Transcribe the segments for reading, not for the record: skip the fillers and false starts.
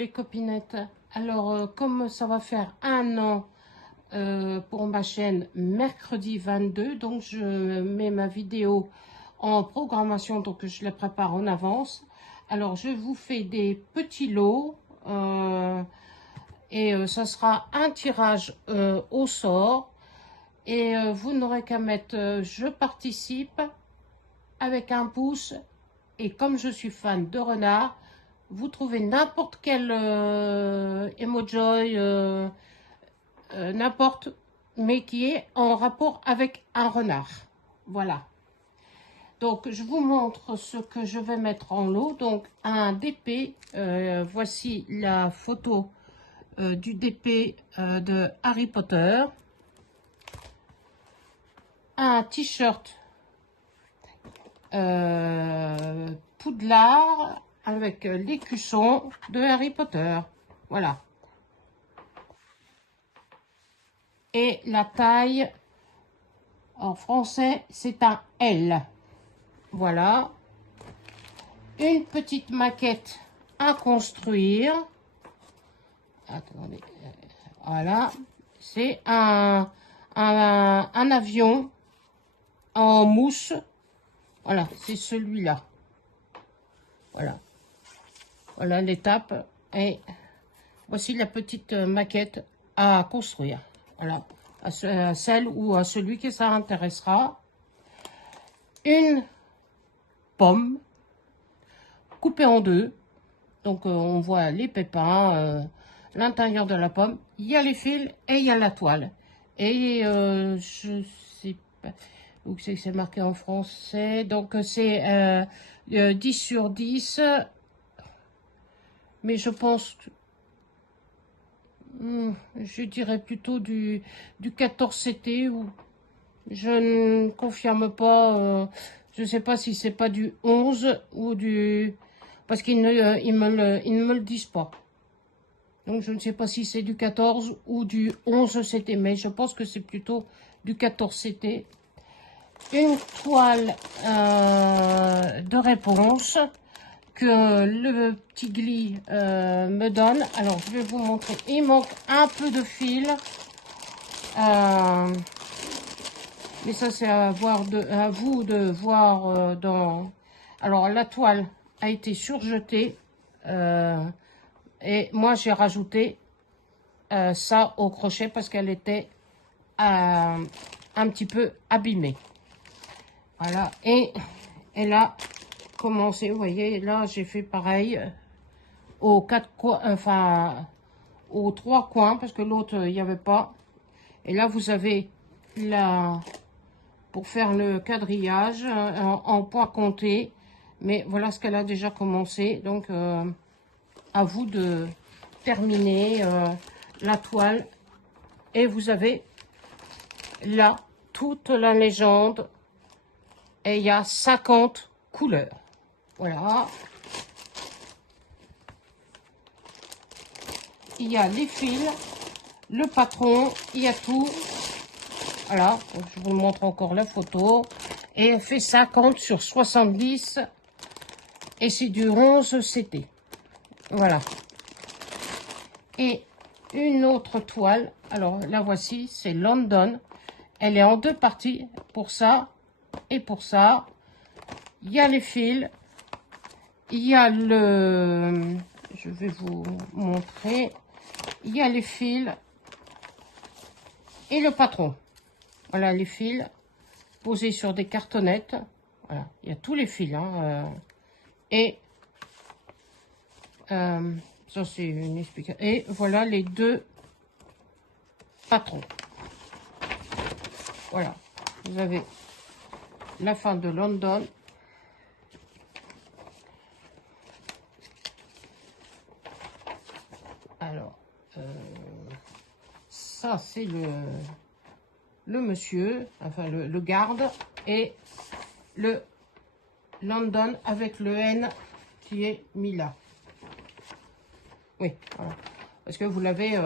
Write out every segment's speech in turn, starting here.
les copinettes. Alors, comme ça va faire 1 an pour ma chaîne mercredi 22, donc je mets ma vidéo en programmation, donc je les prépare en avance. Alors, je vous fais des petits lots et ça sera un tirage au sort. Et vous n'aurez qu'à mettre je participe avec un pouce. Et comme je suis fan de renard, vous trouvez n'importe quel emoji, n'importe, mais qui est en rapport avec un renard. Voilà. Donc, je vous montre ce que je vais mettre en lot. Donc, un DP. Voici la photo du DP de Harry Potter. Un t-shirt Poudlard avec l'écusson de Harry Potter. Voilà. Et la taille, en français, c'est un L. Voilà. Une petite maquette à construire. Attendez. Voilà. C'est un avion en mousse. Voilà, c'est celui-là. Voilà. Voilà l'étape. Et voici la petite maquette à construire. Voilà. À celle ou à celui que ça intéressera. Une pomme coupée en deux. Donc on voit les pépins, l'intérieur de la pomme. Il y a les fils et il y a la toile. Et je sais pas où c'est marqué en français. Donc c'est 10 sur 10. Mais je pense que je dirais plutôt du 14 CT ou je ne confirme pas. Je ne sais pas si c'est pas du 11 ou du... Parce qu'ils ils ne me le disent pas. Donc je ne sais pas si c'est du 14 ou du 11 CT. Mais je pense que c'est plutôt du 14 CT. Une toile de réponse que le petit Glis me donne. Alors je vais vous montrer. Il manque un peu de fil. Mais ça c'est à vous de voir dans... Alors la toile a été surjetée. Et moi j'ai rajouté ça au crochet parce qu'elle était un petit peu abîmée. Voilà. Et elle a commencé, vous voyez, là j'ai fait pareil aux 4 coins, enfin aux 3 coins parce que l'autre il n'y avait pas. Et là vous avez la pour faire le quadrillage en point compté. Mais voilà ce qu'elle a déjà commencé. Donc à vous de terminer la toile. Et vous avez là toute la légende. Et il y a 50 couleurs. Voilà. Il y a les fils, le patron, il y a tout. Voilà, donc je vous montre encore la photo. Et elle fait 50 sur 70. Et c'est du 11 CT. Voilà. Et une autre toile. Alors la voici, c'est London. Elle est en 2 parties. Pour ça et pour ça. Il y a les fils. Il y a le... Je vais vous montrer. Il y a les fils. Et le patron. Voilà les fils posés sur des cartonnettes. Voilà, il y a tous les fils. Hein, et ça c'est une explication. Et voilà les 2 patrons. Voilà, vous avez la fin de London. Alors, ça c'est le monsieur, enfin le garde, et le London avec le N qui est mis là. Oui, voilà. Parce que vous l'avez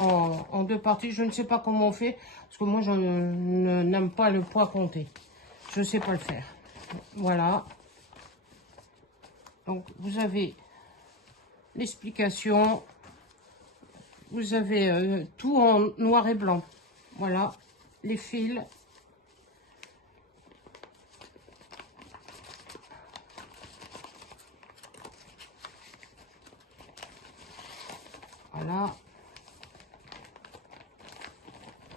en 2 parties. Je ne sais pas comment on fait, parce que moi je n'aime pas le poids compté. Je ne sais pas le faire. Voilà. Donc vous avez l'explication. Vous avez tout en noir et blanc. Voilà, les fils. Voilà.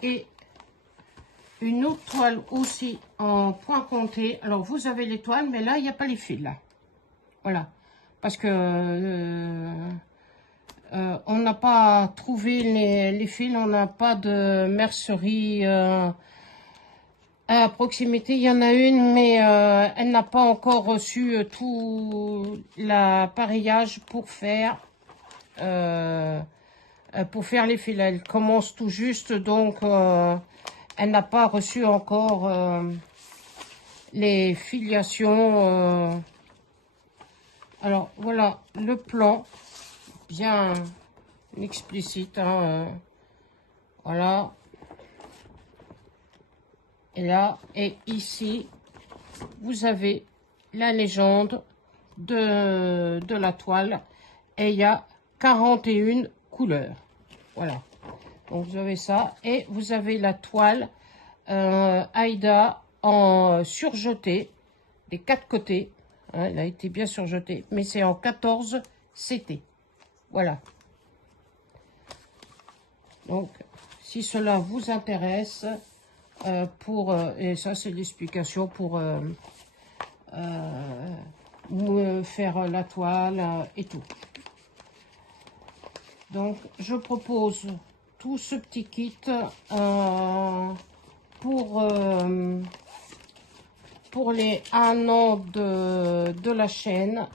Et une autre toile aussi en point compté. Alors, vous avez les toiles, mais là, il n'y a pas les fils, là. Voilà. Parce que on n'a pas trouvé les fils, on n'a pas de mercerie à proximité. Il y en a une, mais elle n'a pas encore reçu tout l'appareillage pour faire les fils. Elle commence tout juste, donc elle n'a pas reçu encore les filiations. Alors, voilà le plan, bien explicite. Hein, voilà. Et là, et ici, vous avez la légende de la toile. Et il y a 41 couleurs. Voilà. Donc, vous avez ça. Et vous avez la toile Aïda en surjeté des 4 côtés. Hein, elle a été bien surjetée. Mais c'est en 14 CT. Voilà. Donc, si cela vous intéresse, et ça c'est l'explication pour faire la toile et tout. Donc, je propose tout ce petit kit pour les 1 an de la chaîne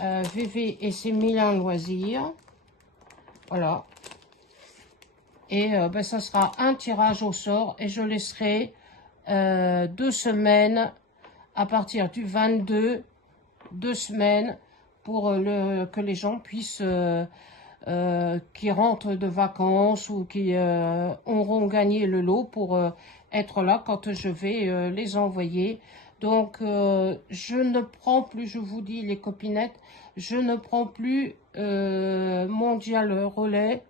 VV et ses 1001 loisirs. Voilà. Et ça sera un tirage au sort et je laisserai 2 semaines à partir du 22, 2 semaines pour que les gens puissent, qui rentrent de vacances ou qui auront gagné le lot pour être là quand je vais les envoyer. Donc, je ne prends plus, je vous dis les copinettes, je ne prends plus Mondial Relais,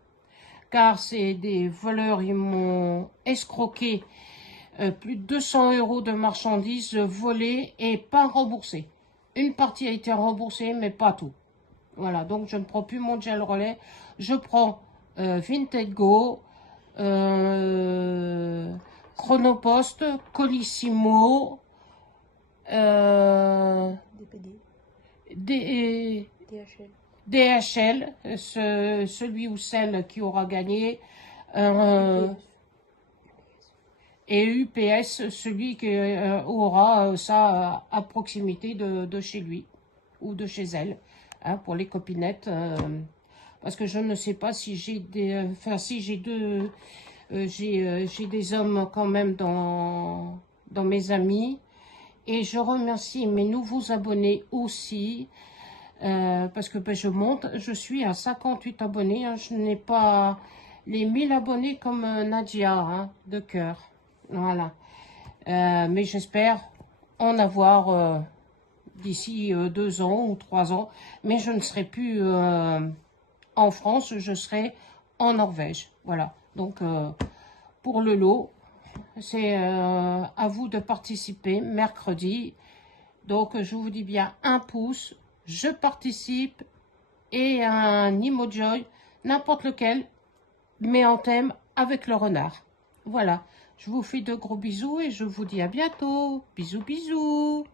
car c'est des voleurs, ils m'ont escroqué plus de 200 € de marchandises volées et pas remboursées. Une partie a été remboursée, mais pas tout. Voilà, donc je ne prends plus Mondial Relais. Je prends Vinted Go, Chronopost, Colissimo, DHL, celui ou celle qui aura gagné, et UPS, celui qui aura ça à proximité de chez lui ou de chez elle, hein, pour les copinettes. Parce que je ne sais pas si j'ai des... Enfin, si j'ai j'ai des hommes quand même dans mes amis. Et je remercie mes nouveaux abonnés aussi. Parce que je monte, je suis à 58 abonnés. Hein, je n'ai pas les 1000 abonnés comme Nadia, hein, de cœur. Voilà. Mais j'espère en avoir d'ici 2 ans ou 3 ans. Mais je ne serai plus en France, je serai en Norvège. Voilà. Donc, pour le lot, c'est à vous de participer mercredi. Donc, je vous dis bien 1 pouce, je participe et un emoji, n'importe lequel, mais en thème avec le renard. Voilà. Je vous fais de gros bisous et je vous dis à bientôt. Bisous, bisous.